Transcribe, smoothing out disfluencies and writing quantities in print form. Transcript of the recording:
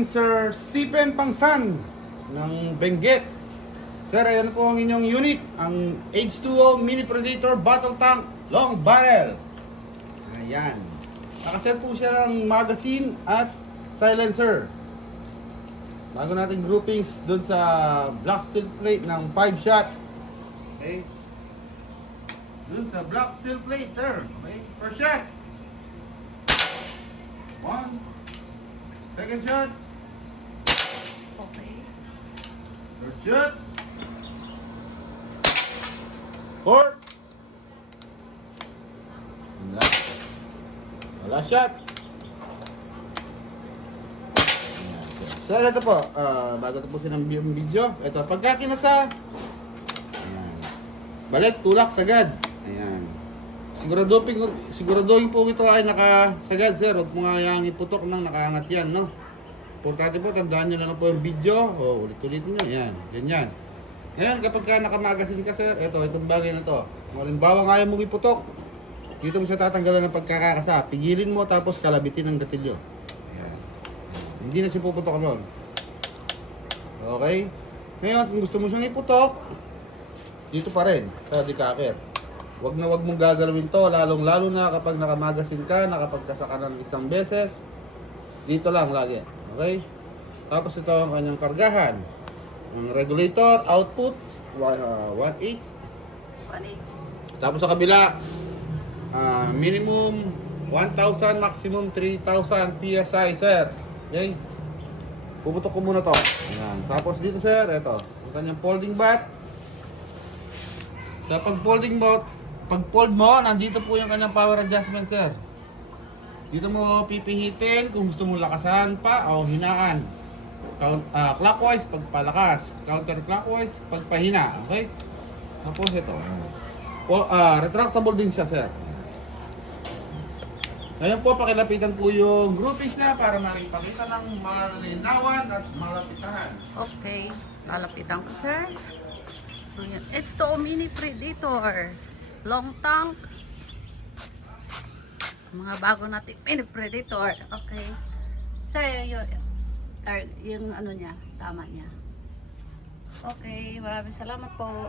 Sir Stephen Pangsan ng Benguet. Sir, ayan po ang inyong unit, ang H2O Mini Predator Battle Tank Long Barrel. Ayan. Nakaset po siya ng magazine at silencer. Bago natin groupings dun sa black steel plate ng 5 shot. Okay. Dun sa black steel plate, sir. Okay. First shot. 1. Second shot. Okay. Third shot. Fourth. Last shot. So ito po, bago tapusin ang video, ito, pagka kinasa, ayan, balik, tulak, sagad. Ayan. Siguraduhin po ito ay nakasagad, sir. Huwag mo nga yung iputok nang nakaangat yan, no? Importante po, tandaan nyo na lang po yung video. O, ulit-ulit nyo. Ayan, ganyan. Ngayon, kapag ka nakamagasin ka, sir, itong bagay na to. Halimbawa nga yung mong iputok, dito mo siya tatanggalan ng pagkakakasa. Pigilin mo, tapos kalabitin ng gatilyo. Ayan. Hindi na siya puputok nun. Okay? Ngayon, kung gusto mo siyang iputok, dito pa rin, sa dikaker. Wag mong gagalawin to, lalong-lalo na kapag nakamagasin ka, nakapagkasa ka ng isang beses. Dito lang lagi. Okay? Tapos ito ang kanyang kargahan. Ang regulator, output, 1.8. 1.8. Tapos sa kabila, minimum 1,000, maximum 3,000 PSI, sir. Okay? Puputok ko muna to. Ayan. Tapos dito, sir, ito. Ang kanyang folding bat. Sa pag-fold mo, nandito po yung kanyang power adjustment, sir. Dito mo pipihitin kung gusto mo lakasan pa o hinaan. Clockwise, pagpalakas. Counterclockwise, pagpahina. Okay? Tapos ito. Retractable din siya, sir. Ngayon po, pakilapitan po yung groupings na para makipakita ng malinawan at malapitahan. Okay. Lalapitan ko, sir. So, yan. H2O Mini Predator. Long tank. Mga bago natin Mini Predator. Okay. Sir, yung ano niya, tama niya. Okay, maraming salamat po.